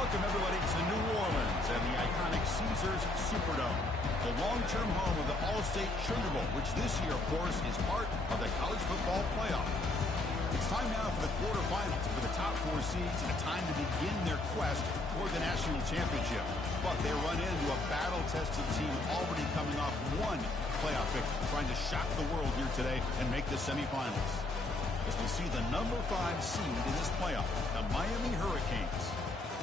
Welcome, everybody, to New Orleans and the iconic Caesars Superdome, the long-term home of the All-State Sugar Bowl, which this year, of course, is part of the college football playoff. It's time now for the quarterfinals for the top 4 seeds, a time to begin their quest for the national championship. But they run into a battle-tested team already coming off one playoff victory, trying to shock the world here today and make the semifinals. As we see the number 5 seed in this playoff, the Miami Hurricanes,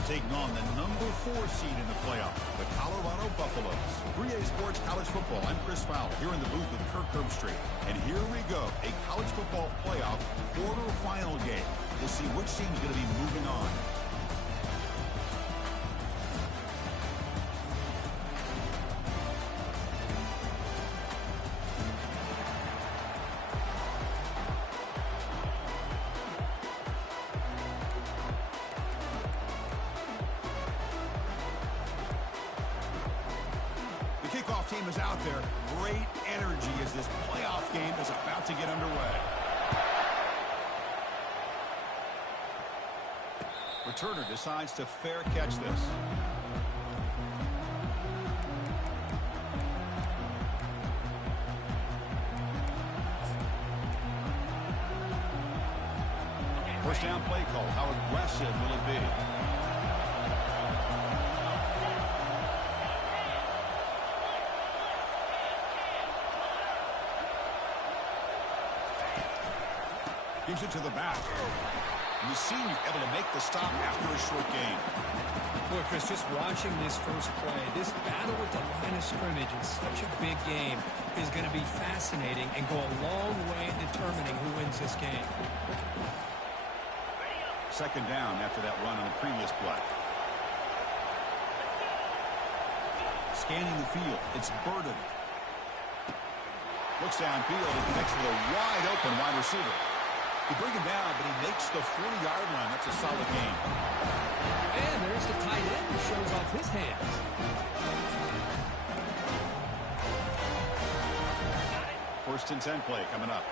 taking on the number 4 seed in the playoff, the Colorado Buffaloes. 3A Sports College Football. I'm Chris Fowler here in the booth with Kirk Herbstreit. And here we go, a college football playoff quarterfinal game. We'll see which team's going to be moving on. Team is out there. Great energy as this playoff game is about to get underway. Returner decides to fair catch this. First down play call. How aggressive will it be? Gives it to the back. And the senior able to make the stop after a short gain. Boy, Chris, just watching this first play, this battle with the line of scrimmage in such a big game is going to be fascinating and go a long way in determining who wins this game. Second down after that run on the previous play. Scanning the field. It's Burden. Looks downfield and connects with a wide-open wide receiver. You bring him down, but he makes the 40-yard line. That's a solid gain. And there's the tight end who shows off his hands. First and 10 play coming up.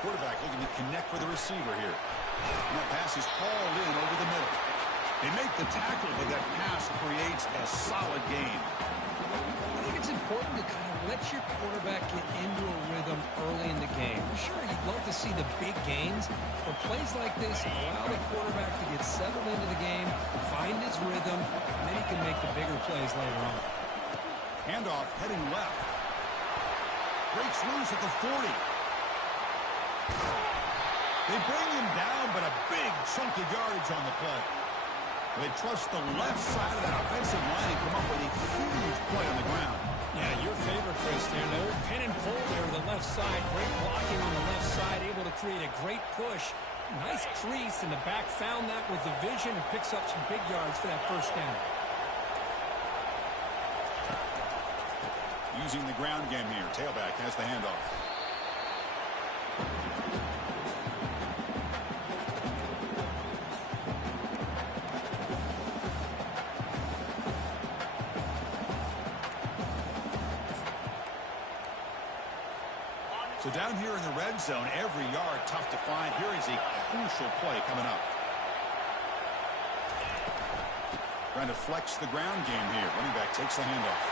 Quarterback looking to connect with the receiver here. And that pass is hauled in over the middle. They make the tackle, but that pass creates a solid gain. I think it's important to kind of let your quarterback get into a rhythm early in the game. Sure, you'd love to see the big gains, but plays like this allow the quarterback to get settled into the game, find his rhythm, and then he can make the bigger plays later on. Handoff heading left. Breaks loose at the 40. They bring him down, but a big chunk of yardage on the play. They trust the left side of that offensive line and come up with a huge play on the ground. Yeah, your favorite, Chris, there. No pin and pull there to the left side. Great blocking on the left side, able to create a great push. Nice crease, and the back found that with the vision and picks up some big yards for that first down. Using the ground game here. Tailback has the handoff. So down here in the red zone, every yard tough to find. Here is a crucial play coming up. Trying to flex the ground game here. Running back takes the handoff.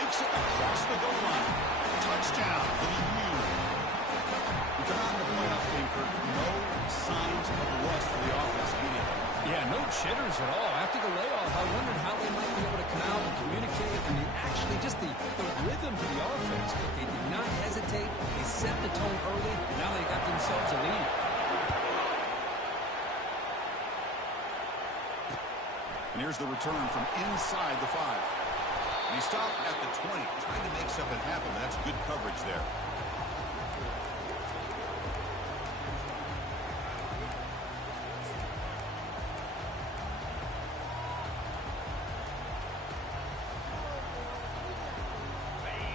Makes it across the goal line. Touchdown for the U. We come out in the playoff game, Kirk. No signs of rust for the offense immediately. Yeah, no jitters at all. After the layoff, I wondered how they might be able to come out and communicate and actually just the rhythm to the offense. But they did not hesitate. They set the tone early, and now they got themselves a lead. And here's the return from inside the 5. And he stopped at the 20, trying to make something happen, but that's good coverage there.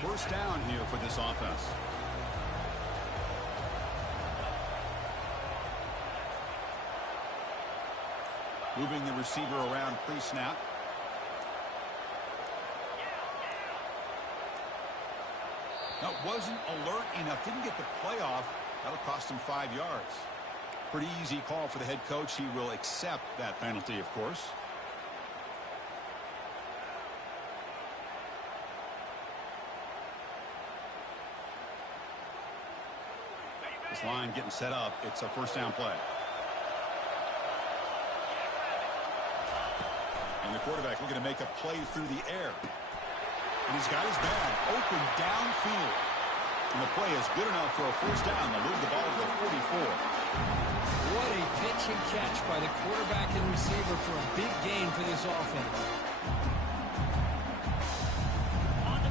First down here for this offense. Moving the receiver around pre-snap. That wasn't alert enough. Didn't get the play off. That'll cost him 5 yards. Pretty easy call for the head coach. He will accept that penalty, of course. This line getting set up. It's a first down play. And the quarterback looking to make a play through the air. And he's got his man open downfield. And the play is good enough for a first down. They'll move the ball to the 44. What a pitch and catch by the quarterback and receiver for a big gain for this offense.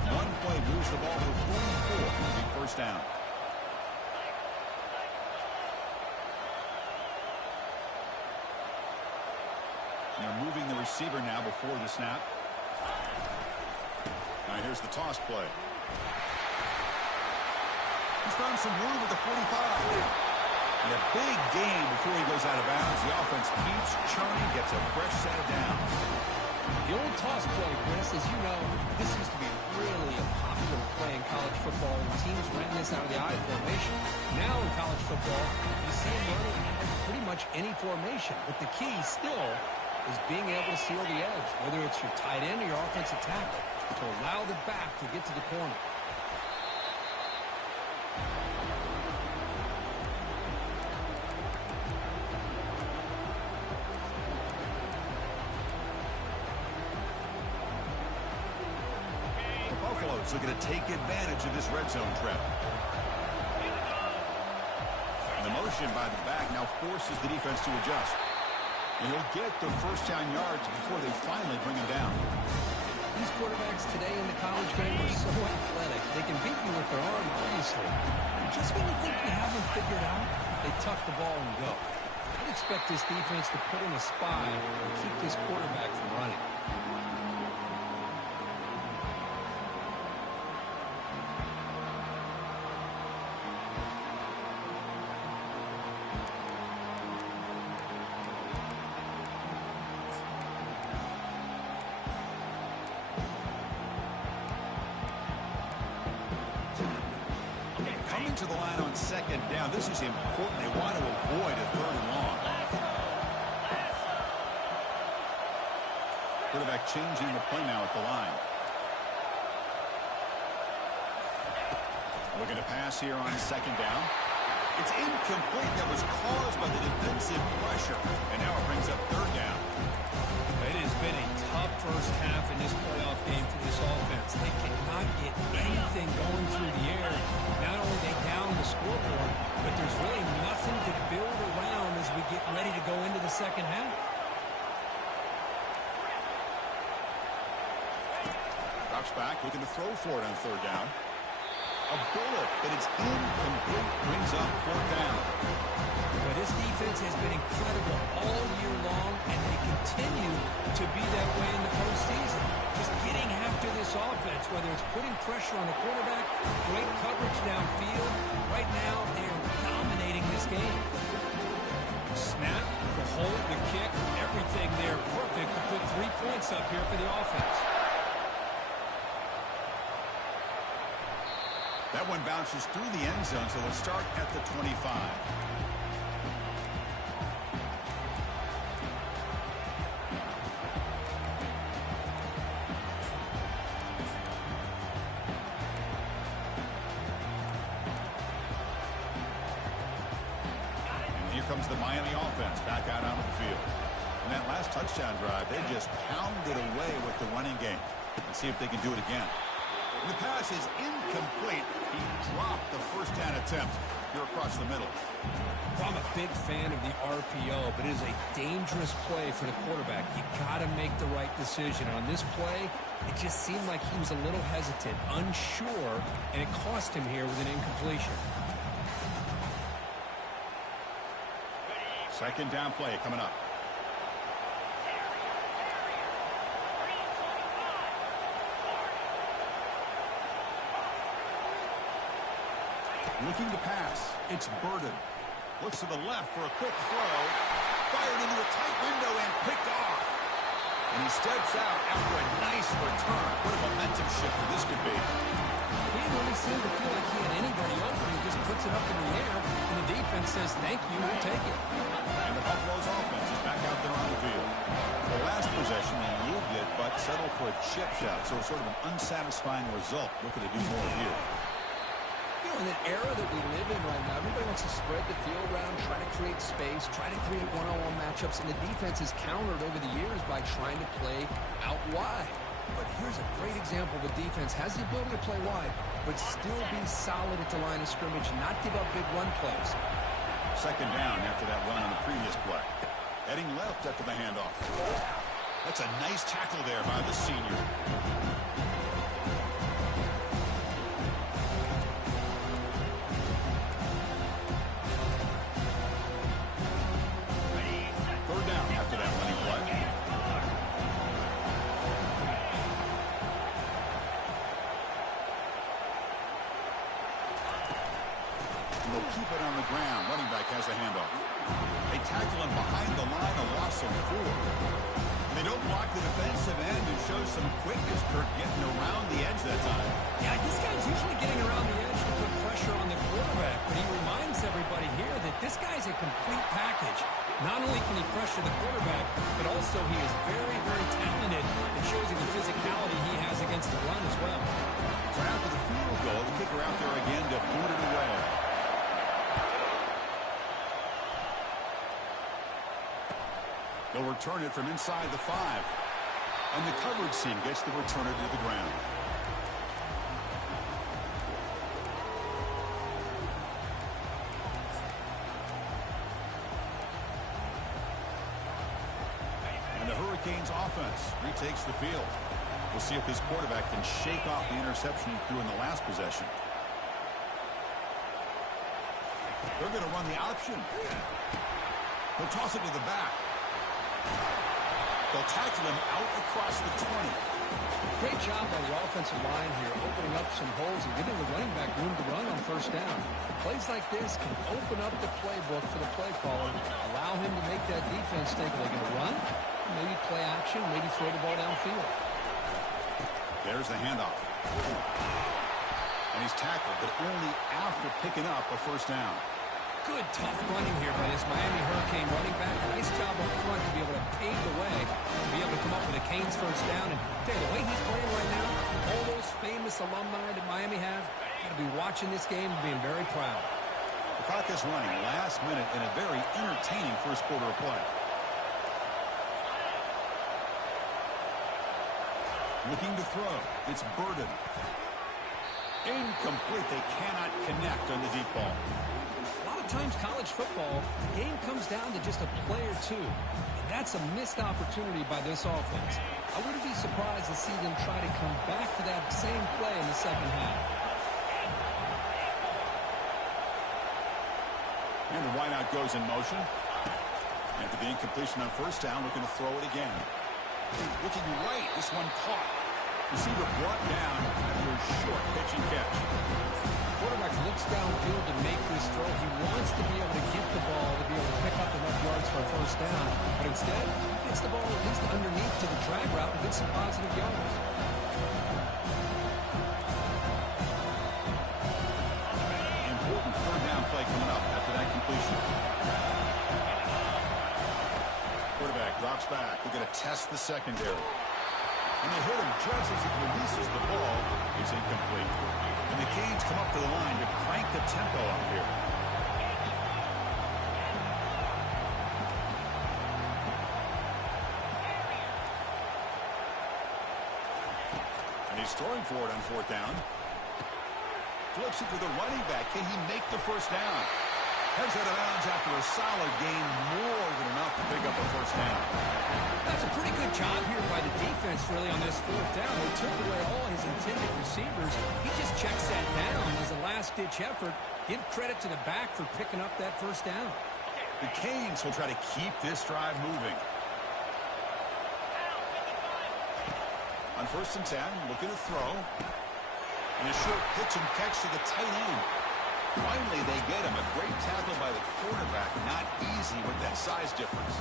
One play moves the ball to 44. Big first down. And they're moving the receiver now before the snap. Now here's the toss play. He's found some room at the 45. And a big gain before he goes out of bounds. The offense keeps churning, gets a fresh set of downs. The old toss play, Chris, as you know, this used to be really a popular play in college football, and teams ran this out of the I formation. Now in college football, you see them running out of pretty much any formation. But the key still is being able to seal the edge, whether it's your tight end or your offensive tackle, to allow the back to get to the corner. Looking to take advantage of this red zone trap. And the motion by the back now forces the defense to adjust. And he'll get the first down yards before they finally bring him down. These quarterbacks today in the college game are so athletic. They can beat you with their arm, obviously. Just when you think you have them figured out, they tuck the ball and go. I'd expect this defense to put in a spy and keep this quarterback from running. To the line on second down. This is important. They want to avoid a third and long. Quarterback changing the play now at the line. Looking to pass here on second down. It's incomplete. That was caused by the defensive pressure. And now it brings up third down. It has been a tough first half in this playoff game for this offense. They cannot get anything going through the air. Not only are they down the scoreboard, but there's really nothing to build around as we get ready to go into the second half. Drops back, looking to throw for it on third down. A bullet, but it's incomplete. Brings up fourth down. But this defense has been incredible all year long, and they continue to be that way in the postseason. Just getting after this offense, whether it's putting pressure on the quarterback, great coverage downfield. Right now, they are dominating this game. The snap, the hold, the kick, everything there perfect to put 3 points up here for the offense. That one bounces through the end zone, so they'll start at the 25. Comes the Miami offense back out onto the field. And that last touchdown drive, they just pounded away with the running game. Let's see if they can do it again. And the pass is incomplete. He dropped the first down attempt here across the middle. Well, I'm a big fan of the RPO, but it is a dangerous play for the quarterback. You got to make the right decision. On this play, it just seemed like he was a little hesitant, unsure, and it cost him here with an incompletion. Second down play coming up. Looking to pass. It's Burden. Looks to the left for a quick throw. Fired into a tight window and picked off. And he steps out after a nice return. What a momentum shifter this could be. He didn't really seem to feel like he had anybody open. He just puts it up in the air. like you will take it. And the Buffalo's offense is back out there on the field. The last possession, they moved it, but settled for a chip shot, so sort of an unsatisfying result. Looking to do more here. You know, in an era that we live in right now, everybody wants to spread the field around, try to create space, try to create one-on-one matchups, and the defense has countered over the years by trying to play out wide. But here's a great example of a defense has the ability to play wide, but still be solid at the line of scrimmage, not give up big run plays. Second down after that run on the previous play. Heading left after the handoff. That's a nice tackle there by the senior. Third down after that running play. They'll keep it on the ground. Running back has the handoff. They tackle him behind the line, a loss of 4. They don't block the defensive end and show some quickness, Kirk, getting around the edge that time. Yeah, this guy's usually getting around the edge to put pressure on the quarterback, but he reminds everybody here that this guy's a complete package. Not only can he pressure the quarterback, but also he is very, very talented. It shows you the physicality he has against the run as well. So after the field goal, the kicker out there again to boot it away. They'll return it from inside the 5. And the coverage team gets the returner to the ground. And the Hurricanes offense retakes the field. We'll see if this quarterback can shake off the interception he threw in the last possession. They're going to run the option. They'll toss it to the back. They'll tackle him out across the 20. Great job by the offensive line here, opening up some holes and giving the running back room to run on first down. Plays like this can open up the playbook for the play caller, allow him to make that defense think, are they going to run? Maybe play action, maybe throw the ball downfield. There's the handoff. And he's tackled, but only after picking up a first down. Good, tough running here by this Miami Hurricane running back. Nice job up front to be able to pave the way, to be able to come up with a Canes first down. And tell you, the way he's playing right now, all those famous alumni that Miami have, got to be watching this game and being very proud. The clock is running last minute in a very entertaining first quarter of play. Looking to throw. It's Burden. Incomplete. They cannot connect on the deep ball. A lot of times college football, the game comes down to just a play or two. And that's a missed opportunity by this offense. I wouldn't be surprised to see them try to come back to that same play in the second half. And the wideout goes in motion. After the incompletion on first down, looking to throw it again. Looking right, this one caught. Receiver brought down after a short pitch and catch. Quarterback looks downfield to make this throw. He wants to be able to get the ball to be able to pick up enough yards for a first down. But instead, gets the ball at least underneath to the drag route and gets some positive yards. Important third down play coming up after that completion. Quarterback drops back. They're going to test the secondary. And they hit him just as he releases the ball. It's incomplete. And the Canes come up to the line to crank the tempo up here. And he's throwing for it on fourth down. Flips it to the running back. Can he make the first down? Heads out of bounds after a solid gain, more than enough to pick up a first down. That's a pretty good job here by the defense, really, on this fourth down. They took away all his intended receivers. He just checks that down as a last-ditch effort. Give credit to the back for picking up that first down. The Canes will try to keep this drive moving. On 1st and 10, looking to throw. And a short pitch and catch to the tight end. Finally, they get him. A great tackle by the quarterback. Not easy with that size difference.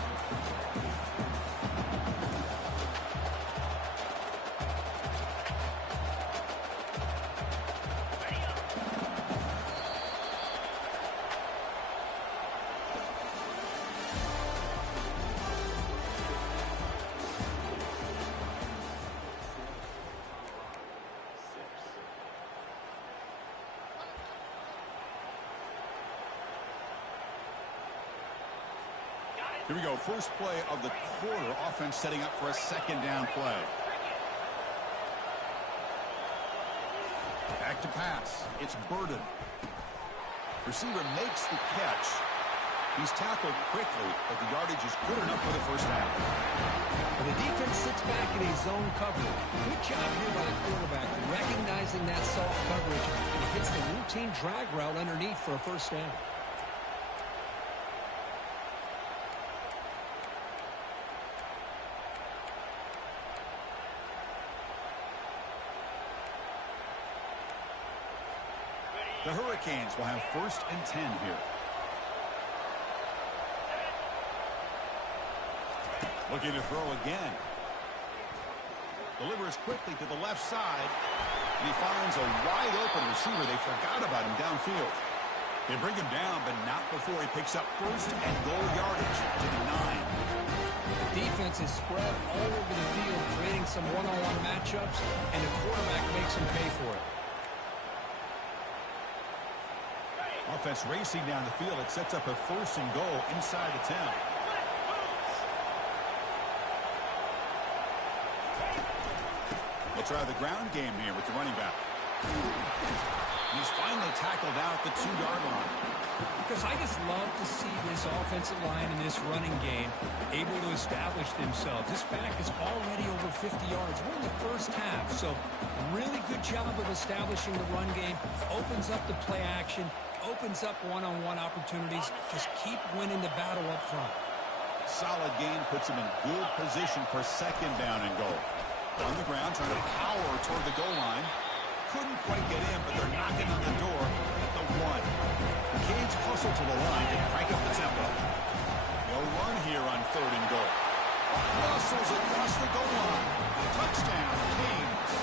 Here we go. First play of the quarter. Offense setting up for a second down play. Back to pass. It's Burden. Receiver makes the catch. He's tackled quickly, but the yardage is good enough for the first down. Well, the defense sits back in a zone coverage. Good job here by the quarterback, recognizing that soft coverage, and hits the routine drag route underneath for a first down. The Hurricanes will have 1st and 10 here. Looking to throw again. Delivers quickly to the left side. And he finds a wide open receiver. They forgot about him downfield. They bring him down, but not before he picks up 1st and goal yardage to the 9. The defense is spread all over the field, creating some one-on-one matchups, and the quarterback makes him pay for it. Offense racing down the field. It sets up a 1st and goal inside the 10. They'll try the ground game here with the running back. He's finally tackled out at the 2-yard line. Because I just love to see this offensive line and this running game able to establish themselves. This back is already over 50 yards. We're in the first half, so really good job of establishing the run game. Opens up the play action, opens up one-on-one opportunities. Just keep winning the battle up front. Solid gain puts him in good position for 2nd down and goal. On the ground, trying to power toward the goal line. Couldn't quite get in, but they're knocking on the door at the 1. The Canes hustle to the line and crank up the tempo. They'll run here on 3rd and goal. Muscles across the goal line. Touchdown, Canes.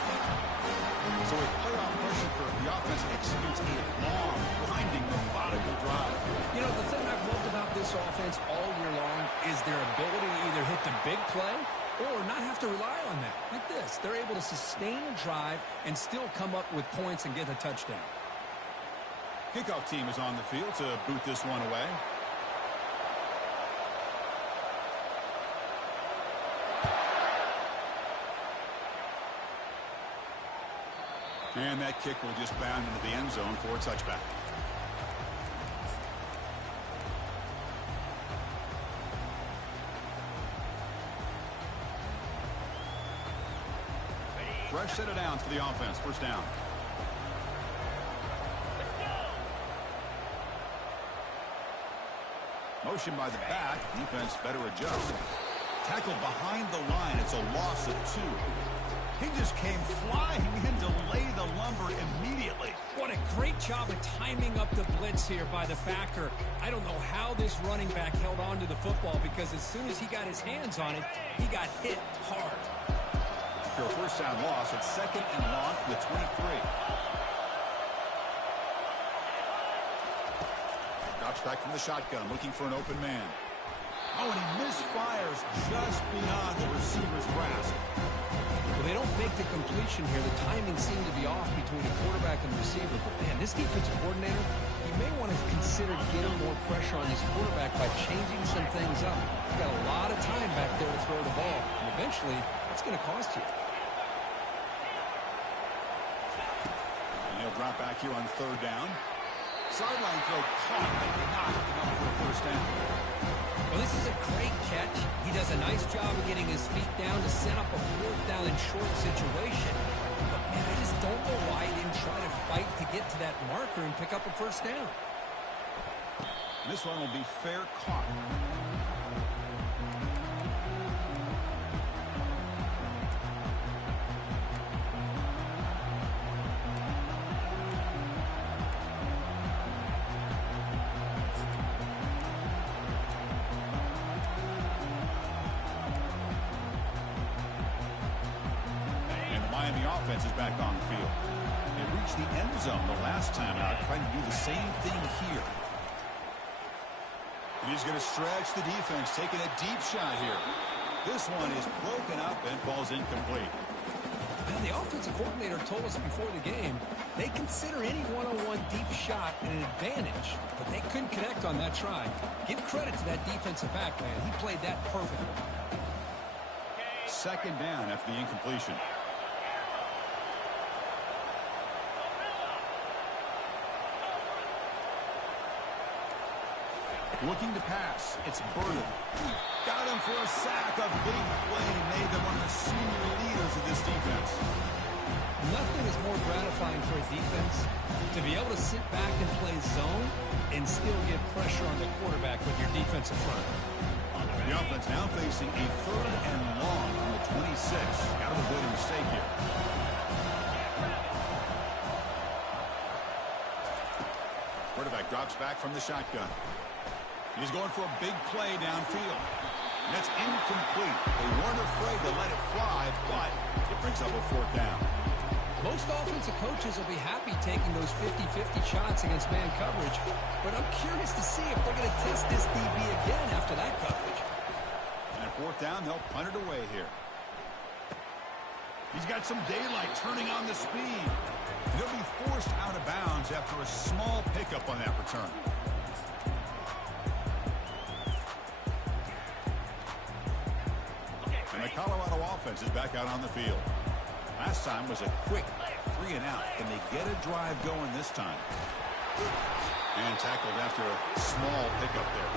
So with playoff pressure for the offense executes a long, winding, methodical drive. You know, the thing I've loved about this offense all year long is their ability to either hit the big play or not have to rely on that. Like this, they're able to sustain a drive and still come up with points and get a touchdown. Kickoff team is on the field to boot this one away. And that kick will just bound into the end zone for a touchback. Fresh set of downs for the offense. 1st down. Motion by the back. Defense better adjust. Tackled behind the line. It's a loss of 2. He just came flying in to lay the lumber immediately. What a great job of timing up the blitz here by the backer. I don't know how this running back held on to the football, because as soon as he got his hands on it, he got hit hard. For a 1st down loss, it's 2nd and long with 23. Drops back from the shotgun, looking for an open man. Oh, and he misfires just beyond the receiver's grasp. Well, they don't make the completion here. The timing seemed to be off between the quarterback and the receiver. But, man, this defensive coordinator, he may want to consider getting more pressure on his quarterback by changing some things up. He's got a lot of time back there to throw the ball. And eventually, it's going to cost you. And he'll drop back here on 3rd down. Sideline throw caught, but not enough for a 1st down. Well, this is a great catch. He does a nice job of getting his feet down to set up a 4th down and short situation. But, man, I just don't know why he didn't try to fight to get to that marker and pick up a 1st down. This one will be fair caught. Offense is back on the field. They reached the end zone the last time out, trying to do the same thing here. And he's going to stretch the defense, taking a deep shot here. This one is broken up and falls incomplete. Well, the offensive coordinator told us before the game they can consider any one-on-one deep shot an advantage, but they couldn't connect on that try. Give credit to that defensive back, man. He played that perfectly. Second down after the incompletion. Looking to pass. It's Burden. Got him for a sack. A big play made them one of the senior leaders of this defense. Nothing is more gratifying for a defense to be able to sit back and play zone and still get pressure on the quarterback with your defensive front. The offense now facing a 3rd and long on the 26. Got to avoid a mistake here. Quarterback drops back from the shotgun. He's going for a big play downfield. And that's incomplete. They weren't afraid to let it fly, but it brings up a 4th down. Most offensive coaches will be happy taking those 50-50 shots against man coverage, but I'm curious to see if they're going to test this DB again after that coverage. And at 4th down, they'll punt it away here. He's got some daylight turning on the speed. And he'll be forced out of bounds after a small pickup on that return. And the Colorado offense is back out on the field. Last time was a quick 3 and out. Can they get a drive going this time? And tackled after a small pickup there.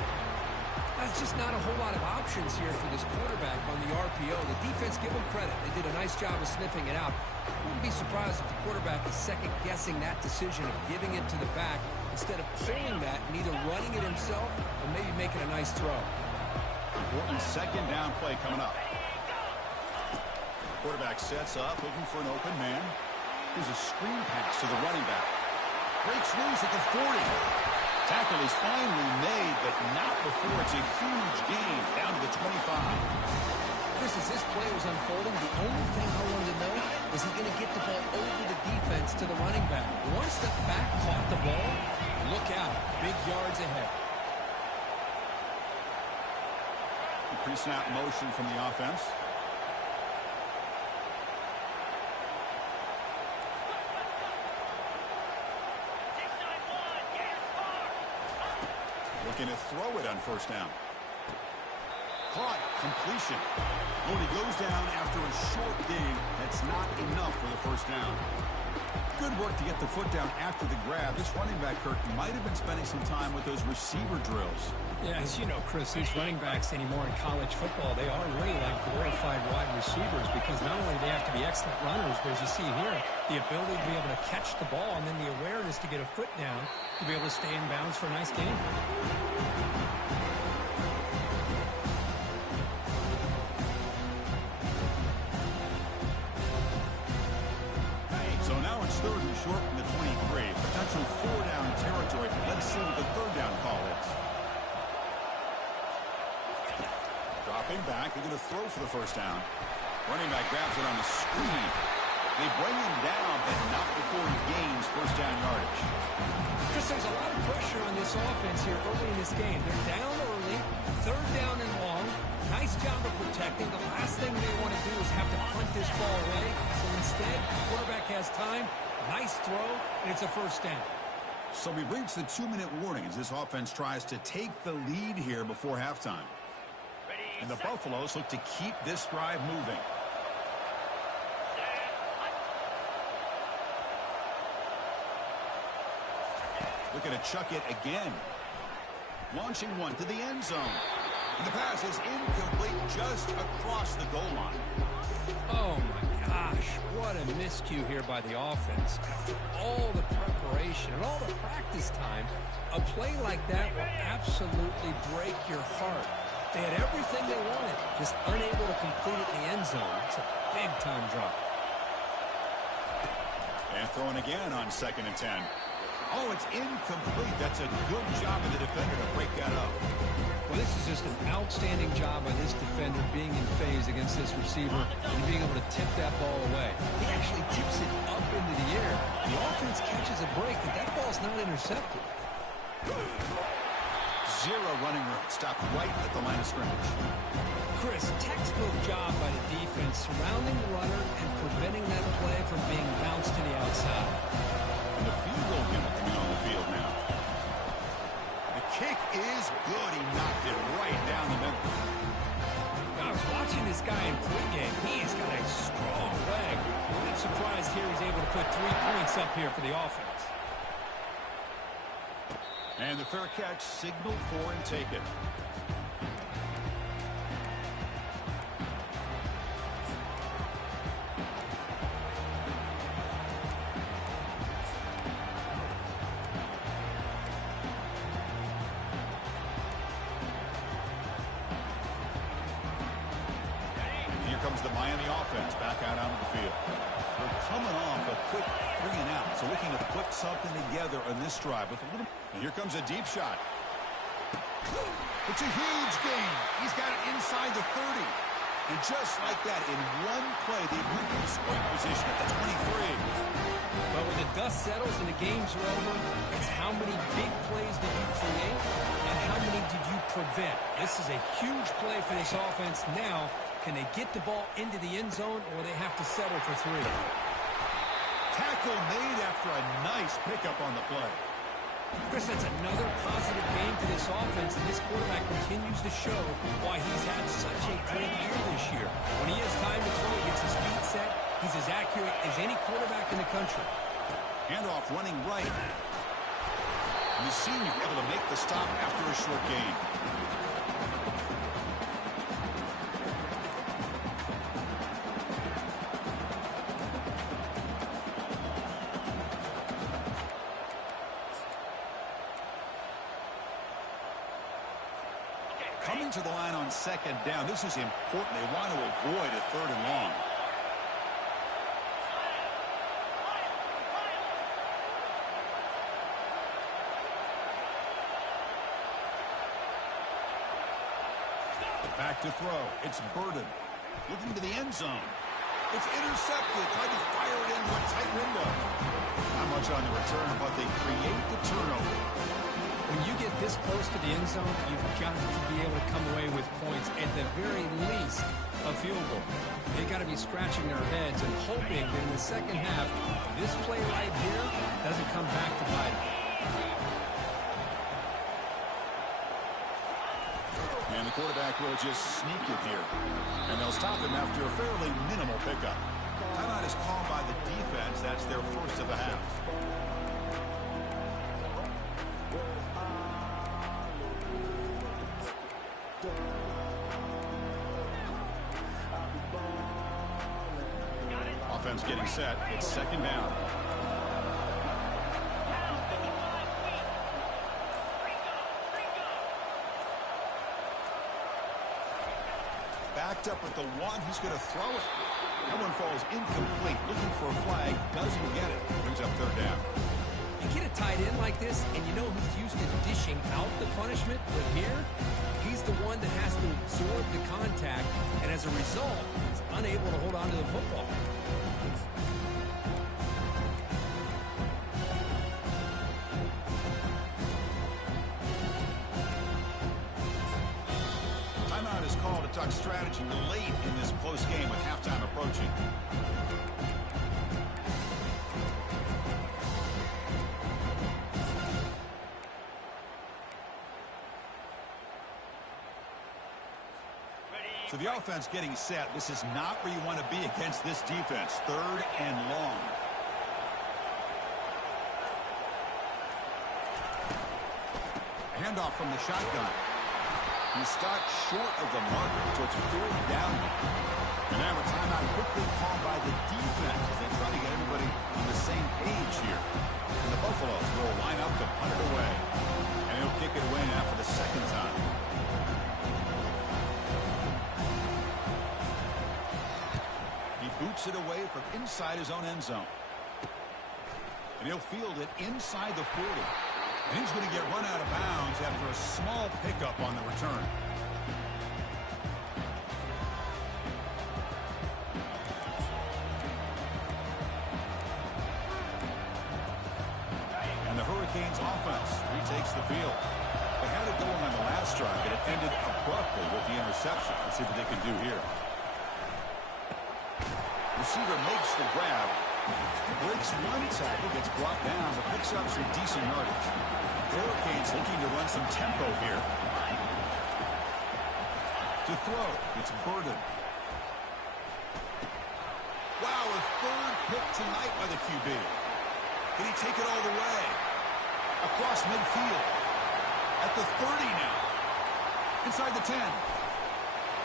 That's just not a whole lot of options here for this quarterback on the RPO. The defense, give them credit. They did a nice job of sniffing it out. I wouldn't be surprised if the quarterback is second-guessing that decision of giving it to the back instead of pulling that and either running it himself or maybe making a nice throw. Important 2nd down play coming up. Quarterback sets up, looking for an open man. Here's a screen pass to the running back. Breaks loose at the 40. Tackle is finally made, but not before it's a huge gain down to the 25. Chris, as this play was unfolding, the only thing I wanted to know was he going to get the ball over the defense to the running back. One step back, caught the ball. Look out. Big yards ahead. Pre-snap motion from the offense. Looking to throw it on 1st down. Caught. Completion. When he goes down after a short dig, that's not enough for the 1st down. Good work to get the foot down after the grab. This running back, Kirk, might have been spending some time with those receiver drills. Yeah, as you know, Chris, these running backs anymore in college football, they are really like glorified wide receivers because not only do they have to be excellent runners, but as you see here, the ability to be able to catch the ball and then the awareness to get a foot down to be able to stay in bounds for a nice game. So now it's 3rd and short from the 23. Potential 4-down territory. Let's see what the 3rd down call is. Dropping back. They're going to throw for the 1st down. Running back grabs it on the screen. They bring him down, but not before he gains 1st down yardage. Chris, there's a lot of pressure on this offense here early in this game. They're down early, 3rd down and long. Nice job of protecting. The last thing they want to do is have to punt this ball away. So instead, the quarterback has time. Nice throw, and it's a 1st down. So we've reached the 2-minute warning as this offense tries to take the lead here before halftime. And the Buffaloes look to keep this drive moving. Looking to chuck it again. Launching one to the end zone. And the pass is incomplete just across the goal line. Oh, my gosh. What a miscue here by the offense. After all the preparation and all the practice time, a play like that will absolutely break your heart. They had everything they wanted, just unable to complete it in the end zone. It's a big-time drop. And throwing again on 2nd and 10. Oh, it's incomplete. That's a good job of the defender to break that up. Well, this is just an outstanding job by this defender being in phase against this receiver and being able to tip that ball away. He actually tips it up into the air. The offense catches a break, but that ball's not intercepted. Zero running room. Stopped right at the line of scrimmage. Chris, textbook job by the defense surrounding the runner and preventing that play from being bounced to the outside. And the put 3 points up here for the offense. And the fair catch signaled for and taken. Here comes the Miami offense back out onto the field. They're coming off a quick 3 and out, so looking to put something together on this drive with a little. And here comes a deep shot. It's a huge gain. He's got it inside the 30. And just like that, in one play, they put him in scoring position at the 23. But when the dust settles and the games are over, it's how many big plays did you create and how many did you prevent. This is a huge play for this offense. Now, can they get the ball into the end zone or they have to settle for 3? Tackle made after a nice pickup on the play. Chris, that's another positive game for this offense, and this quarterback continues to show why he's had such a great year this year. When he has time to throw, he gets his feet set. He's as accurate as any quarterback in the country. Handoff running right. And the senior able to make the stop after a short gain. Coming to the line on 2nd down. This is important. They want to avoid a 3rd and long. Back to throw. It's Burden. Looking to the end zone. It's intercepted. Tried to fire it into a tight window. Not much on the return, but they create the turnover. When you get this close to the end zone, you've got to be able to come away with points, at the very least, a field goal. They've got to be scratching their heads and hoping that in the second half, this play right here doesn't come back to bite them. And the quarterback will just sneak it here. And they'll stop him after a fairly minimal pickup. Timeout is called by the defense. That's their first of the half. Offense getting set. It's 2nd down. Backed up at the 1. He's going to throw it. That one falls incomplete. Looking for a flag. Doesn't get it. Brings up 3rd down. You get a tight end like this, and you know he's used to dishing out the punishment, but here, he's the one that has to absorb the contact, and as a result, he's unable to hold on to the football. Timeout is called to talk strategy late in this close game with halftime approaching. So the offense getting set. This is not where you want to be against this defense. 3rd and long. Handoff from the shotgun. He stopped short of the marker, so it's 4th down. And now a timeout quickly called by the defense as they try to get everybody on the same page here. And the Buffaloes will line up to punt it away. And he'll kick it away now for the 2nd time. Boots it away from inside his own end zone. And he'll field it inside the 40. And he's going to get run out of bounds after a small pickup on the return. And the Hurricanes offense retakes the field. They had it going on the last drive, but it ended abruptly with the interception. Let's see what they can do here. Receiver makes the grab, breaks one tackle, gets brought down, but picks up some decent yardage. Hurricanes looking to run some tempo here. To throw, it's Burden. Wow, a third pick tonight by the QB. Can he take it all the way? Across midfield. At the 30 now. Inside the 10.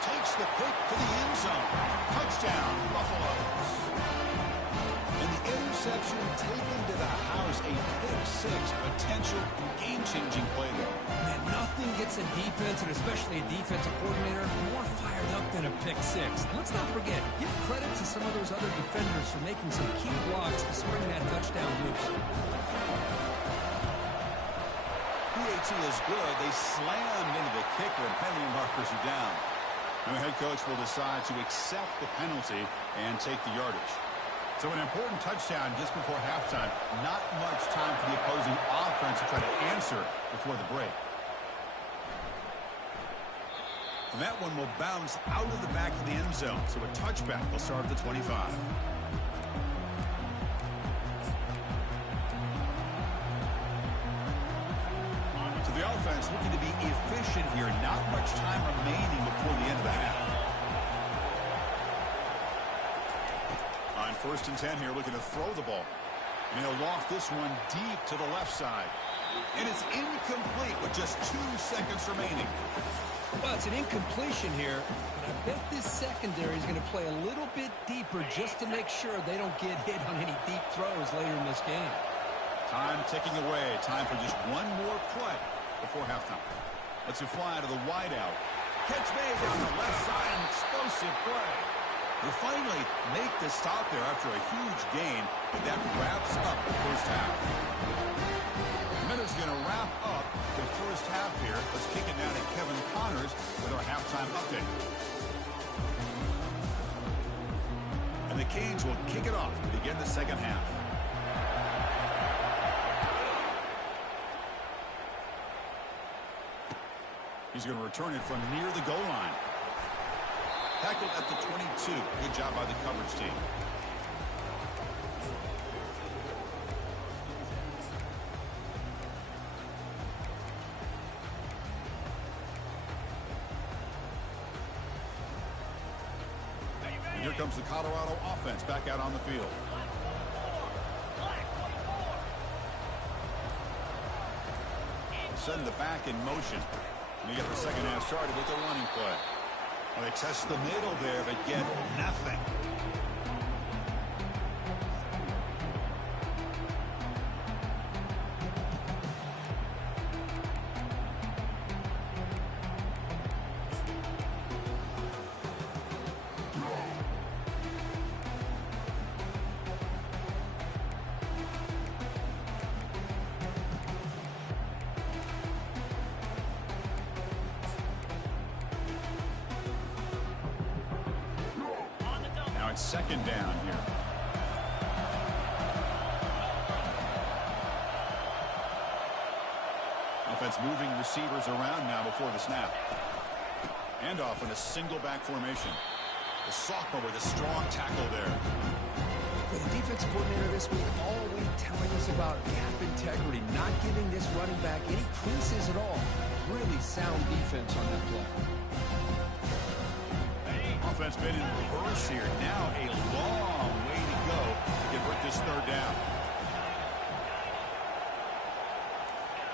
Takes the pick to the end zone. Touchdown, Buffaloes. And the interception taken to the house. A pick-6 potential game-changing play there. Man, nothing gets a defense, and especially a defensive coordinator, more fired up than a pick-6. Let's not forget, give credit to some of those other defenders for making some key blocks to spring that touchdown loose. PAT is good. They slammed into the kicker, and penalty markers are down. The head coach will decide to accept the penalty and take the yardage. So an important touchdown just before halftime. Not much time for the opposing offense to try to answer before the break. And that one will bounce out of the back of the end zone. So a touchback will start at the 25. The offense looking to be efficient here. Not much time remaining before the end of the half. On 1st and 10 here, looking to throw the ball. And he'll loft this one deep to the left side. And it's incomplete with just 2 seconds remaining. Well, it's an incompletion here. But I bet this secondary is going to play a little bit deeper just to make sure they don't get hit on any deep throws later in this game. Time ticking away. Time for just one more play before halftime. Let's you fly to the wideout. Catch made down the left side. An explosive play. They finally make the stop there after a huge gain. But that wraps up the first half. The minute's going to wrap up the first half here. Let's kick it down to Kevin Connors with our halftime update. And the Canes will kick it off to begin the second half. He's going to return it from near the goal line. Tackled at the 22. Good job by the coverage team. And here comes the Colorado offense back out on the field. Send the back in motion. And you get the second half started with a running play. Well, they test the middle there, but get nothing. Second down here. Offense moving receivers around now before the snap. And off in a single back formation. The sophomore with a strong tackle there. The defensive coordinator this week all week telling us about gap integrity, not giving this running back any creases at all. Really sound defense on that play. Offense been in reverse here. Now a long way to go to convert this third down.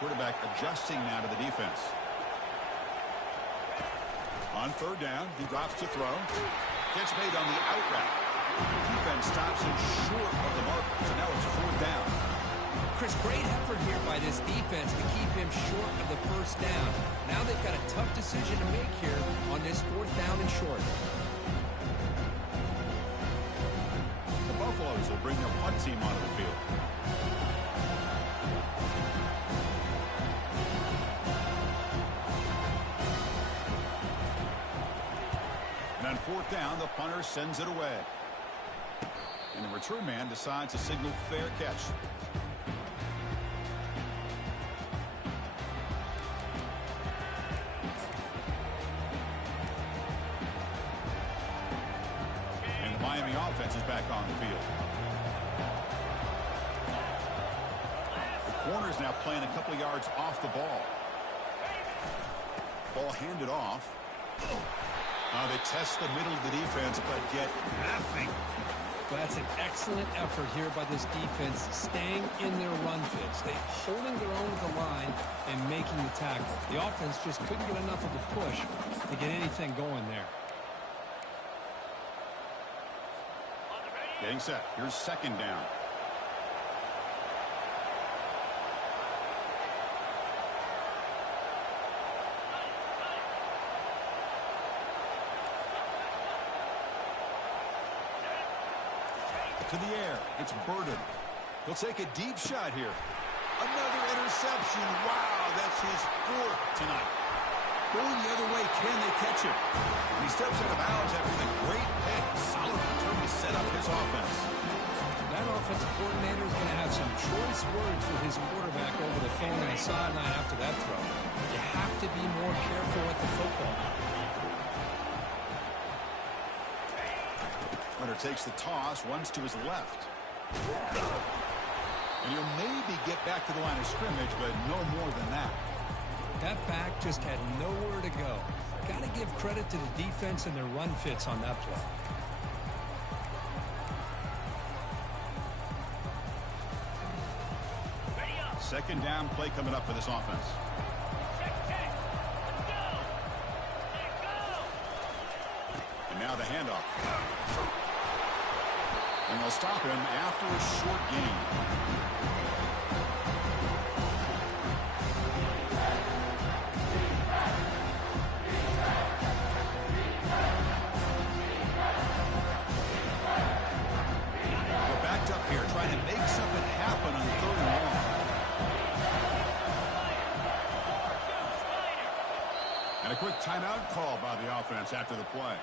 Quarterback adjusting now to the defense. On third down, he drops to throw. Catch made on the out route. Defense stops him short of the mark, so now it's fourth down. Chris, great effort here by this defense to keep him short of the first down. Now they've got a tough decision to make here on this fourth down and short. The Buffaloes will bring their punt team onto the field. And on fourth down, the punter sends it away. And the return man decides to signal fair catch. And the Miami offense is back on the field. The corner's now playing a couple yards off the ball. Ball handed off. They test the middle of the defense, but get nothing. Well, that's an excellent effort here by this defense, staying in their run fits. They're holding their own at the line and making the tackle. The offense just couldn't get enough of a push to get anything going there. Getting set. Here's second down. To the air. It's Burden. He'll take a deep shot here. Another interception. Wow, that's his fourth tonight. Going the other way, can they catch him? And he steps out of bounds after the great pick. Solid return to set up his offense. That offensive coordinator is going to have some choice words for his quarterback over the phone on the sideline after that throw. You have to be more careful with the football. Runner takes the toss, runs to his left. And he'll maybe get back to the line of scrimmage, but no more than that. That back just had nowhere to go. Got to give credit to the defense and their run fits on that play. Second down play coming up for this offense. And now the handoff. And they'll stop him after a short gain. We're backed up here trying to make something happen on 3rd and long. And a quick timeout call by the offense after the play.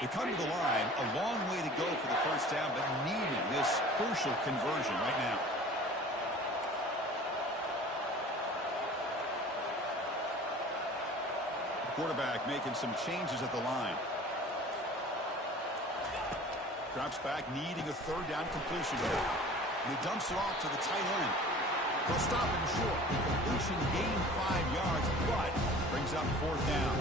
They come to the line, a long way to go for the first down, but needing this crucial conversion right now. The quarterback making some changes at the line. Drops back, needing a 3rd down completion here. And he dumps it off to the tight end. He'll stop him short. The completion gained 5 yards, but brings up 4th down.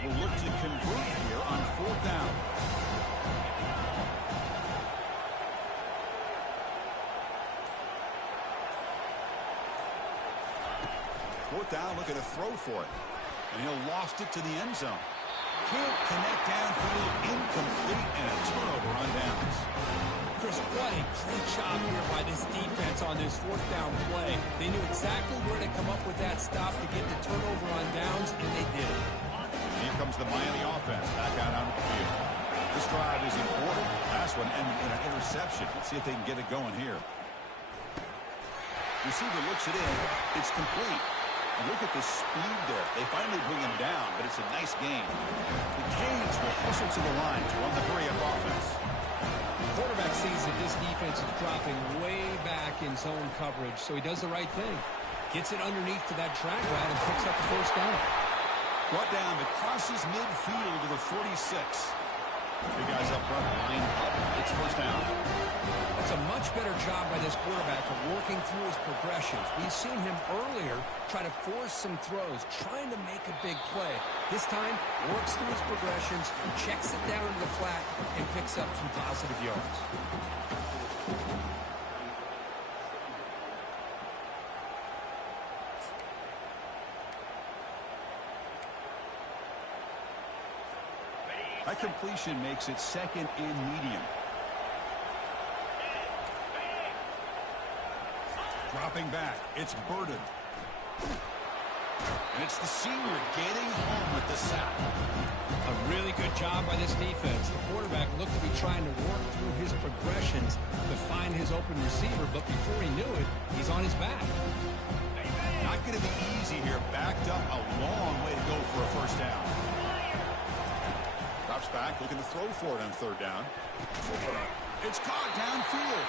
Will look to convert here on 4th down. 4th down, looking to throw for it. And he'll lost it to the end zone. Can't connect downfield, incomplete, and a turnover on downs. Chris, what a great job here by this defense on this 4th down play. They knew exactly where to come up with that stop to get the turnover on downs, and they did it. Here comes the Miami offense back out onto the field. This drive is important. Last one ended in an interception. Let's see if they can get it going here. Receiver looks it in. It's complete. And look at the speed there. They finally bring him down, but it's a nice game. The Canes will hustle to the line to run the hurry-up offense. The quarterback sees that this defense is dropping way back in zone coverage, so he does the right thing. Gets it underneath to that drag route and picks up the 1st down. Brought down, but crosses midfield to the 46. Three guys up front, line up. It's 1st down. That's a much better job by this quarterback of working through his progressions. We've seen him earlier try to force some throws, trying to make a big play. This time, works through his progressions, checks it down to the flat, and picks up some positive yards. That completion makes it 2nd and medium. Dropping back, it's Burden. And it's the senior getting home with the sack. A really good job by this defense. The quarterback looked to be trying to work through his progressions to find his open receiver, but before he knew it, he's on his back. Not going to be easy here. Backed up, a long way to go for a 1st down. Drops back, looking to throw for it on third down. It's caught downfield.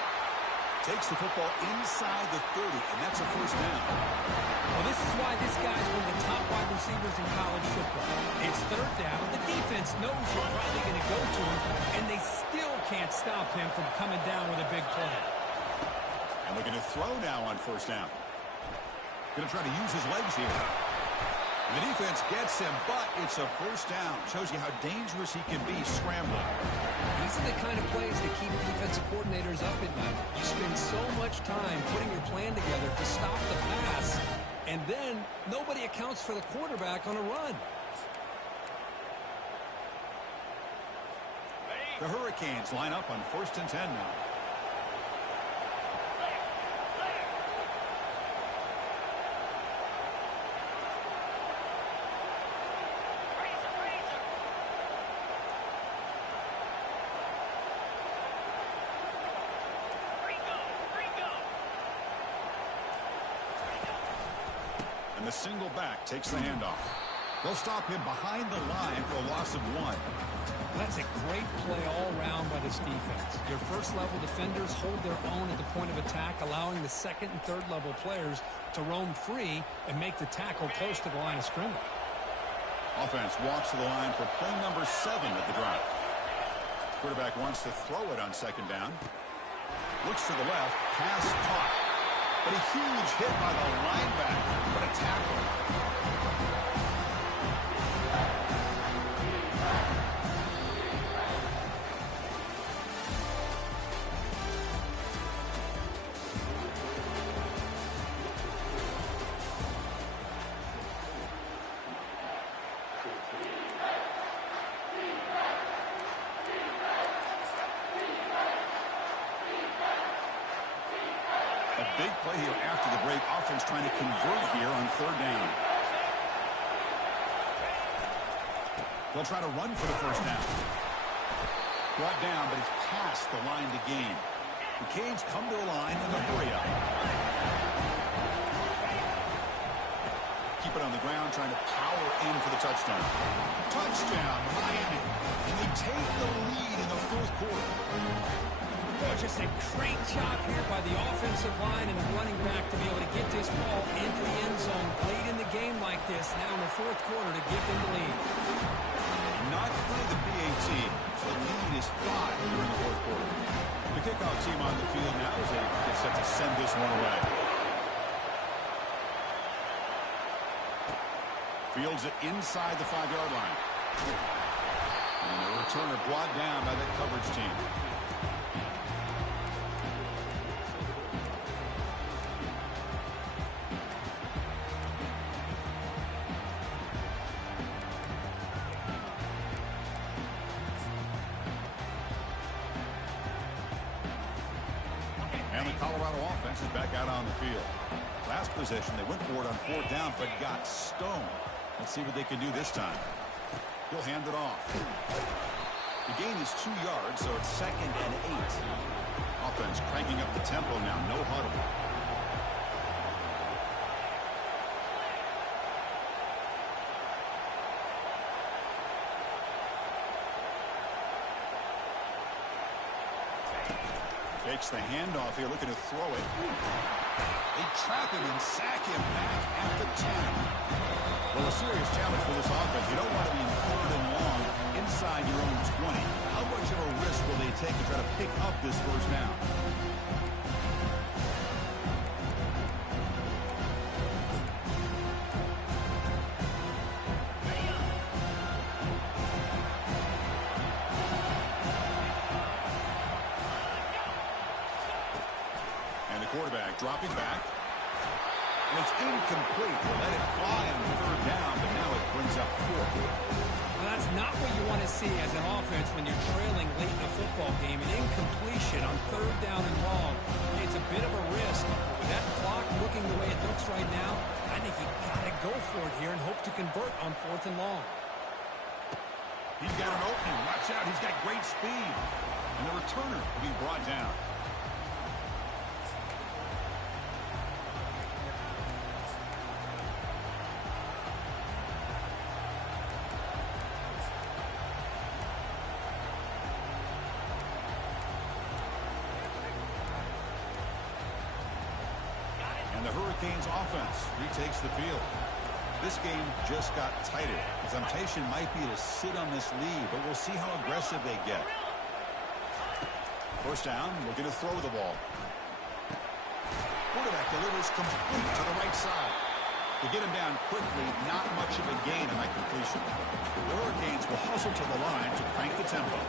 Takes the football inside the 30, and that's a first down. Well, this is why this guy's one of the top wide receivers in college football. It's third down. The defense knows you're probably going to go to him, and they still can't stop him from coming down with a big play. And looking to throw now on first down. Going to try to use his legs here. The defense gets him, but it's a first down. Shows you how dangerous he can be scrambling. These are the kind of plays that keep defensive coordinators up at night. You spend so much time putting your plan together to stop the pass, and then nobody accounts for the quarterback on a run. The Hurricanes line up on 1st and 10 now. And the single back takes the handoff. They'll stop him behind the line for a loss of 1. That's a great play all around by this defense. Your first-level defenders hold their own at the point of attack, allowing the second and third-level players to roam free and make the tackle close to the line of scrimmage. Offense walks to the line for play number 7 at the drive. Quarterback wants to throw it on second down. Looks to the left, pass caught. But a huge hit by the linebacker. What a tackle. A big play here after the break. Offense trying to convert here on third down. They'll try to run for the first down. Brought down, but it's past the line to gain. The Canes come to the line in the hurry up. Keep it on the ground, trying to power in for the touchdown. Touchdown, Miami. And they take the lead in the fourth quarter. Oh, just a great job here by the offensive line and the running back to be able to get this ball into the end zone late in the game like this, now in the fourth quarter, to give them the lead. Not through the PAT, so the lead is 5 here in the fourth quarter. The kickoff team on the field now as they get set to send this one away. Fields it inside the 5-yard line. And the returner brought down by that coverage team. And the Colorado offense is back out on the field. Last possession, they went for it on fourth down, but got stoned. Let's see what they can do this time. He'll hand it off. The gain is 2 yards, so it's 2nd and 8. Offense cranking up the tempo now, no huddle. Fakes the handoff here, looking to throw it. They trap him and sack him back at the 10. Well, a serious challenge for this offense. You don't want to be in 3rd and long inside your own 20. How much of a risk will they take to try to pick up this first down? Quarterback dropping back. And it's incomplete. They let it fly on 3rd down, but now it brings up 4th. Well, that's not what you want to see as an offense when you're trailing late in a football game. An incompletion on 3rd down and long. It's a bit of a risk. But with that clock looking the way it looks right now, I think you got to go for it here and hope to convert on 4th and long. He's got an opening. Watch out. He's got great speed. And the returner will be brought down. And the Hurricanes offense retakes the field. This game just got tighter. The temptation might be to sit on this lead, but we'll see how aggressive they get. First down, looking to throw the ball. Quarterback delivers complete to the right side. To get him down quickly, not much of a gain on that completion. The Hurricanes will hustle to the line to crank the tempo.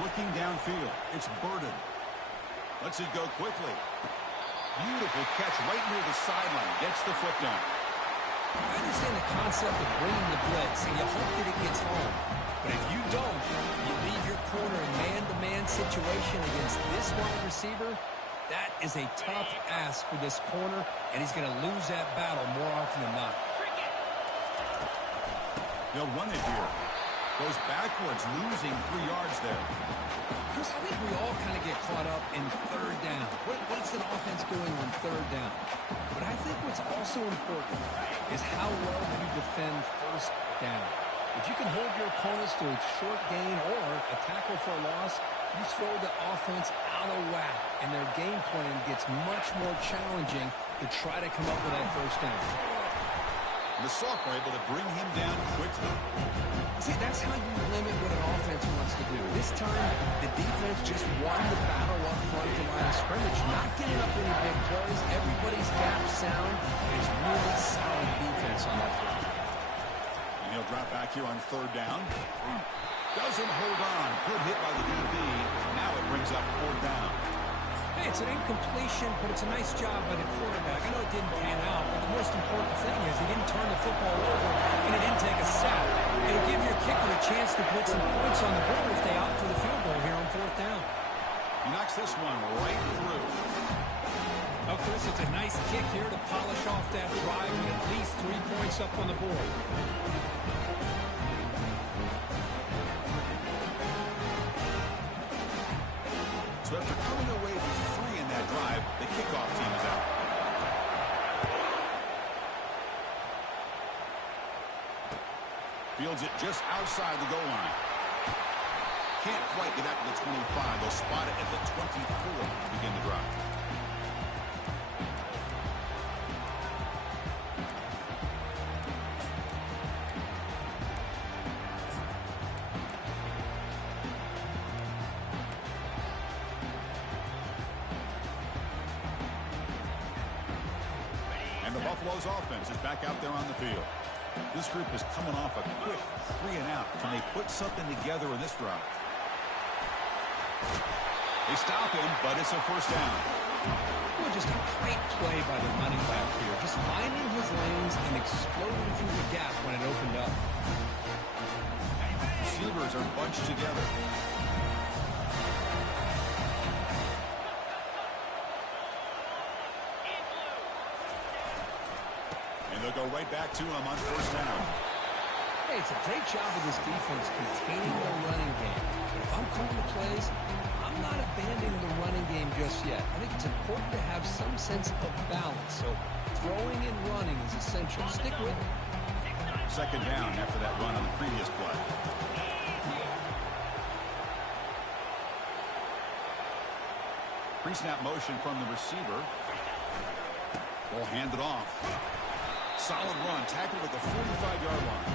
Looking downfield, it's Burden. Lets it go quickly. Beautiful catch right near the sideline. Gets the foot down. I understand the concept of bringing the blitz, and you hope that it gets home. But if you don't, you leave your corner in man-to-man situation against this wide receiver, that is a tough ask for this corner, and he's going to lose that battle more often than not. They'll run it here. Goes backwards, losing 3 yards there. Chris, I think we all kind of get caught up in third down. What's an offense doing on third down? But I think what's also important is how well you defend first down. If you can hold your opponents to a short gain or a tackle for a loss, you throw the offense out of whack, and their game plan gets much more challenging to try to come up with that first down. The sophomore able to bring him down quickly. See, that's how you limit what an offense wants to do. This time, the defense just won the battle up front at the line of scrimmage, not getting up any big plays. Everybody's gap sound. It's really solid defense on that front. And he'll drop back here on third down. Doesn't hold on. Good hit by the DB. Now it brings up fourth down. Hey, it's an incompletion, but it's a nice job by the quarterback. I know it didn't pan out, but the most important thing is he didn't turn the football over, and he didn't take a sack. It'll give your kicker a chance to put some points on the board if they opt for the field goal here on fourth down. He knocks this one right through. Oh, Chris, it's a nice kick here to polish off that drive with at least 3 points up on the board. So after coming away with 3 in that drive, the kickoff team is out. Fields it just outside the goal line. Can't quite get out to the 25. They'll spot it at the 24 to begin the drive. Buffalo's offense is back out there on the field. This group is coming off a quick 3-and-out. Can they put something together in this drive? They stop him, but it's a first down. Well, just a great play by the running back here. Just finding his lanes and exploding through the gap when it opened up. Receivers are bunched together. They'll go right back to him on first down. Hey, it's a great job of this defense containing the running game. But if I'm calling the plays, I'm not abandoning the running game just yet. I think it's important to have some sense of balance. So throwing and running is essential. Stick with it. Second down after that run on the previous play. Pre-snap motion from the receiver. Ball handed off. Solid run, tackled at the 45-yard line.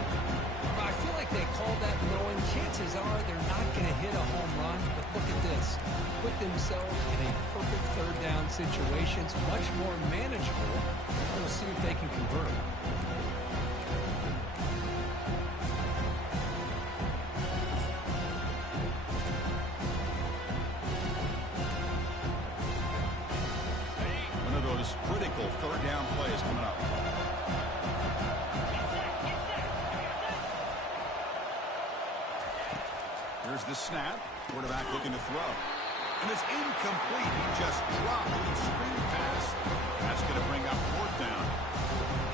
I feel like they called that knowing chances are they're not going to hit a home run, but look at this. Put themselves in a perfect third down situation. It's much more manageable. We'll see if they can convert. One of those critical third down plays coming up. Here's the snap. Quarterback looking to throw. And it's incomplete. He just dropped a screen pass. That's going to bring up fourth down.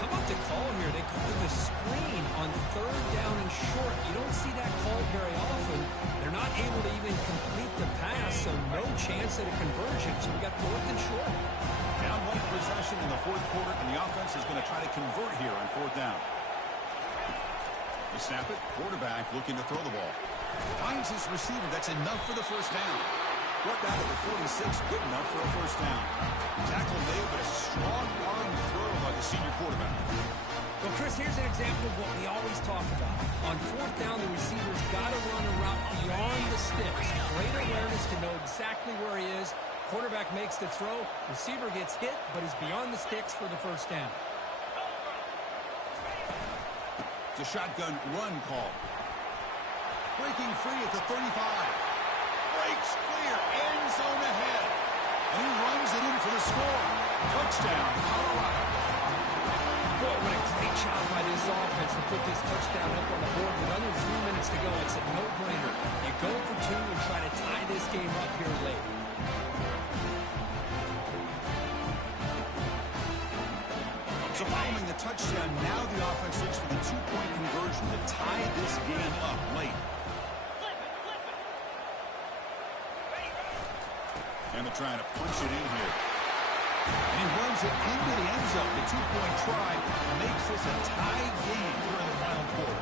How about the call here? They call it the screen on third down and short. You don't see that called very often. They're not able to even complete the pass, so no chance at a conversion. So we got fourth and short. Down one possession in the fourth quarter, and the offense is going to try to convert here on fourth down. The snap it. Quarterback looking to throw the ball. Finds his receiver. That's enough for the first down. Brought down to the 46. Good enough for a first down. Tackle made, but a strong arm throw by the senior quarterback. Well, Chris, here's an example of what we always talk about. On fourth down, the receiver's got to run a route beyond the sticks. Great awareness to know exactly where he is. Quarterback makes the throw. Receiver gets hit, but he's beyond the sticks for the first down. It's a shotgun run call. Breaking free at the 35. Breaks clear. End zone ahead. And he runs it in for the score. Touchdown, Colorado. Boy, what a great job by this offense to put this touchdown up on the board with under 3 minutes to go. It's a no-brainer. You go for two and try to tie this game up here late. So following the touchdown, now the offense looks for the two-point conversion to tie this game up late. And they're trying to punch it in here. And he runs it into the end zone. The two-point try makes this a tie game here in the final quarter.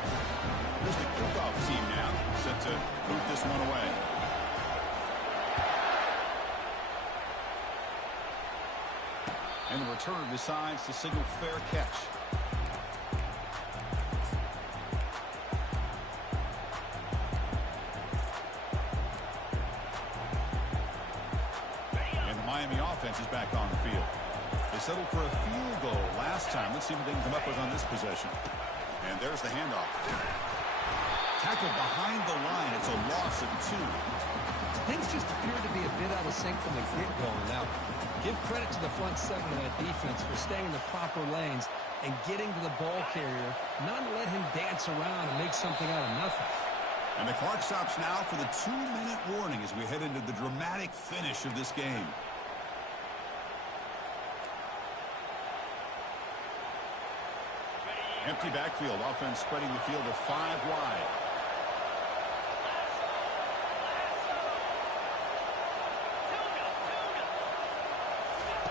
Here's the kickoff team now, set to boot this one away. And the returner decides to signal fair catch. And the Miami offense is back on the field. They settled for a field goal last time. Let's see what they can come up with on this possession. And there's the handoff. Tackled behind the line. It's a loss of 2. Things just appear to be a bit out of sync from the get-go now. Give credit to the front seven of that defense for staying in the proper lanes and getting to the ball carrier, not let him dance around and make something out of nothing. And the clock stops now for the 2-minute warning as we head into the dramatic finish of this game. Empty backfield. Offense spreading the field to 5 wide.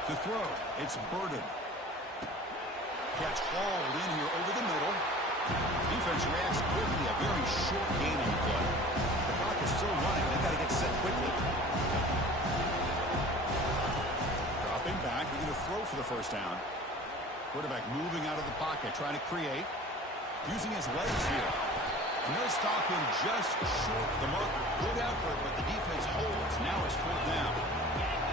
To throw, it's Burden. Catch hauled in here over the middle. Defense reacts quickly. A very short gain on the play. The clock is still running. They've got to get set quickly. Dropping back. We're going to throw for the first down. Quarterback moving out of the pocket, trying to create. Using his legs here. And they'll stop him just short of the marker. Good effort, but the defense holds. Now it's 4th down.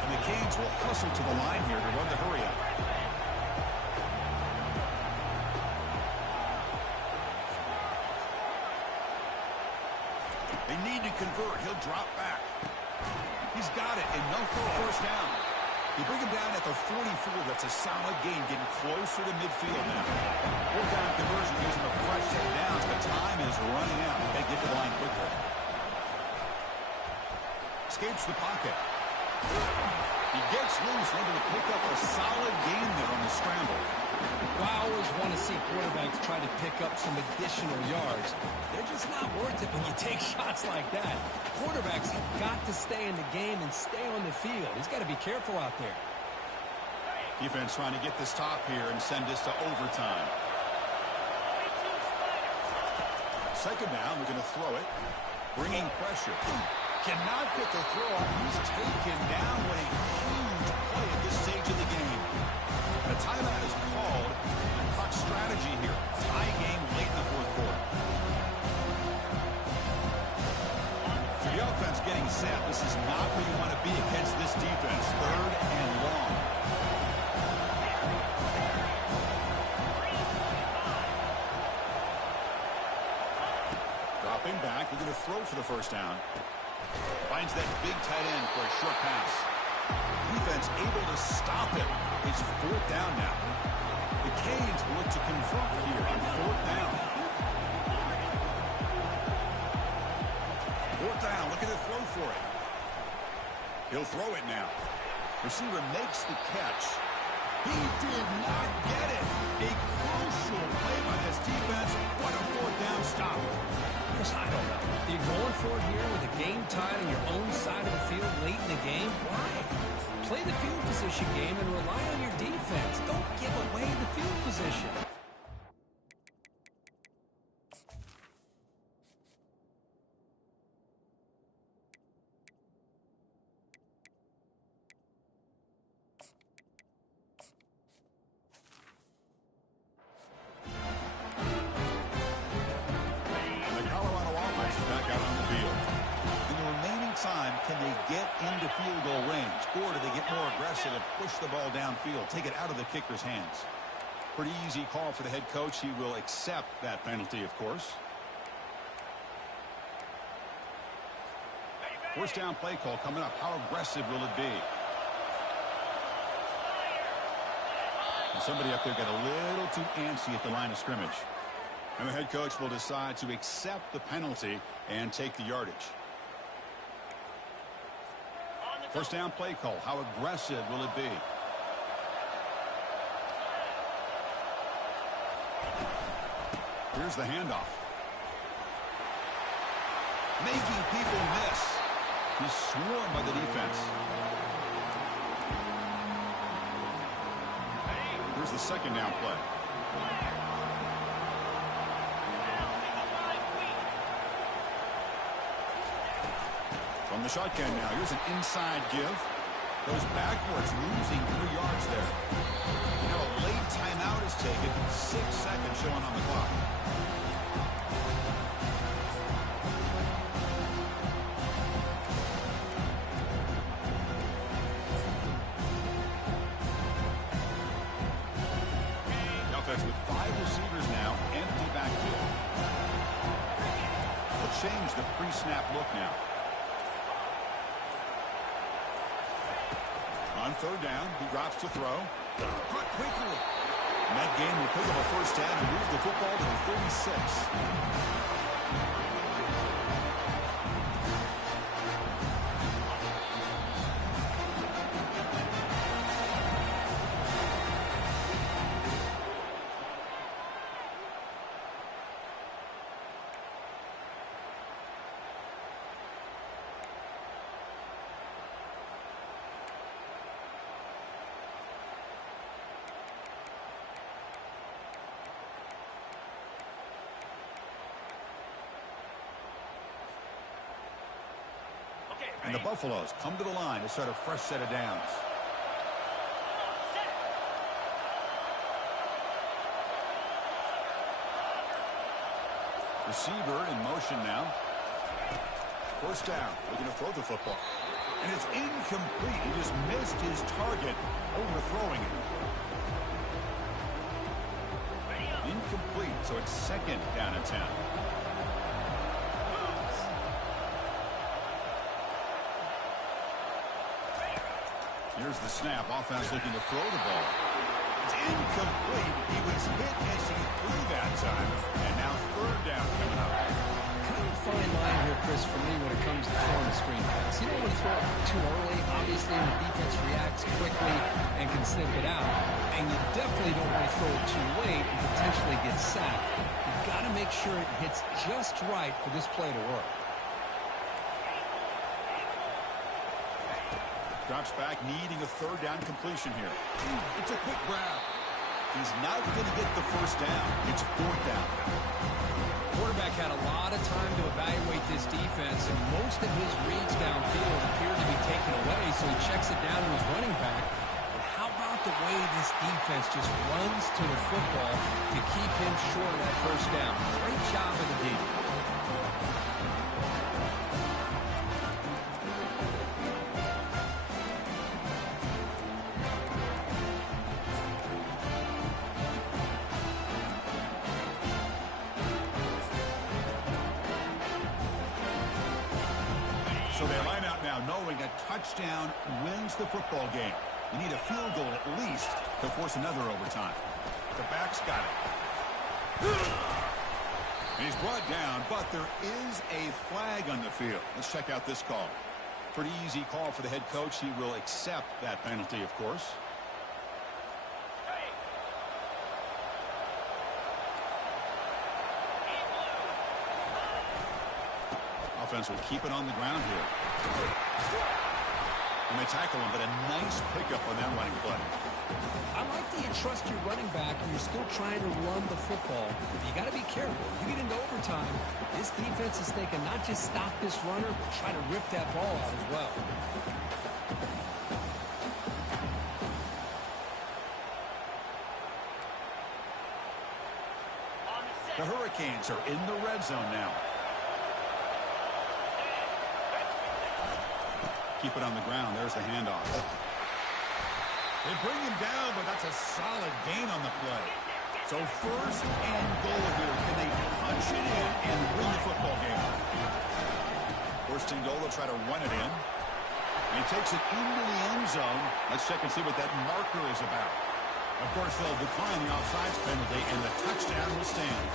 And the Canes will hustle to the line here to run the hurry-up. They need to convert. He'll drop back. He's got it. Enough for a first down. You bring him down at the 44. That's a solid gain, getting closer to midfield now. 4th down conversion gives him a fresh set of downs, but time is running out. They get to the line quickly. Escapes the pocket. He gets loose, able to pick up a solid gain there on the scramble. Well, I always want to see quarterbacks try to pick up some additional yards. They're just not worth it when you take shots like that. Quarterbacks have got to stay in the game and stay on the field. He's got to be careful out there. Defense trying to get the stop here and send this to overtime. 2nd down, we're going to throw it. Bringing pressure. Cannot get the throw off. He's taken down with a huge play at this stage of the game. The timeout is called. Clock strategy here. Tie game late in the 4th quarter. For the offense getting set, this is not where you want to be against this defense. 3rd and long. Dropping back. They're going to throw for the first down. Finds that big tight end for a short pass. Defense able to stop it. It's 4th down now. The Canes look to convert here on 4th down. 4th down, looking to throw for it. He'll throw it now. Receiver makes the catch. He did not get it. A crucial play by this defense. What a 4th down stop. I don't know. You're going for it here with a game tied on your own side of the field late in the game? Why? Play the field position game and rely on your defense. Don't give away the field position. time can they get into field goal range, or do they get more aggressive and push the ball downfield, take it out of the kicker's hands? Pretty easy call for the head coach. He will accept that penalty, of course. First down play call coming up. How aggressive will it be? And somebody up there got a little too antsy at the line of scrimmage. And the head coach will decide to accept the penalty and take the yardage. First down play call. How aggressive will it be? Here's the handoff. Making people miss. He's swarmed by the defense. Here's the second down play. From the shotgun now. Here's an inside give. Goes backwards, losing 3 yards there. Now a late timeout is taken. 6 seconds showing on the clock. With 5 receivers now, empty backfield. We'll change the pre-snap look now. On third down, he drops to throw. Caught quickly. And that game will pick up a first down and move the football to the 36. And the Buffaloes come to the line to start a fresh set of downs. Receiver in motion now. First down. Looking to throw the football. And it's incomplete. He just missed his target, overthrowing it. Incomplete, so it's second down and 10. Here's the snap. Offense looking to throw the ball. It's incomplete. He was hit as he threw that time. And now third down coming up. Kind of a fine line here, Chris, for me when it comes to throwing a screen pass. You don't want to throw it too early. Obviously, the defense reacts quickly and can sniff it out. And you definitely don't want to throw it too late and potentially get sacked. You've got to make sure it hits just right for this play to work. Drops back, needing a third down completion here. It's a quick grab. He's not going to get the first down. It's fourth down. Quarterback had a lot of time to evaluate this defense, and most of his reads downfield appeared to be taken away, so he checks it down to his running back. But how about the way this defense just runs to the football to keep him short of that first down? Great job of the defense. So they line out now knowing a touchdown wins the football game. You need a field goal at least to force another overtime. The back's got it. And he's brought down, but there is a flag on the field. Let's check out this call. Pretty easy call for the head coach. He will accept that penalty, of course. Offense will keep it on the ground here. And they tackle him, but a nice pickup on that running play. I like that you trust your running back and you're still trying to run the football. But you got to be careful. You get into overtime, this defense is thinking not just stop this runner, but try to rip that ball out as well. The Hurricanes are in the red zone now. Keep it on the ground. There's the handoff. They bring him down, but that's a solid gain on the play. So first and goal here. Can they punch it in and win the football game? First and goal, they'll try to run it in. He takes it into the end zone. Let's check and see what that marker is about. Of course, they'll decline the offsides penalty, and the touchdown will stand.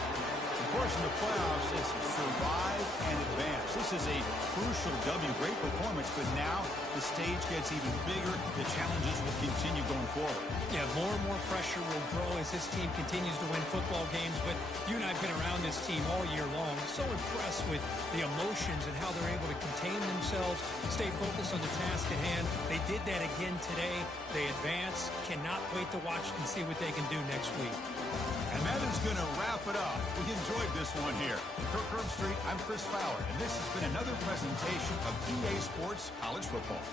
Of course, in the playoffs, it's survive and advance. This is a crucial W. Great performance, but now the stage gets even bigger. The challenges will continue going forward. Yeah, more and more pressure will grow as this team continues to win football games. But you and I have been around this team all year long. So impressed with the emotions and how they're able to contain themselves, stay focused on the task at hand. They did that again today. They advance. Cannot wait to watch and see what they can do next week. And that is going to wrap it up. We enjoyed this one here. Kirk Herbstreit, I'm Chris Fowler, and this has been another presentation of EA Sports College Football.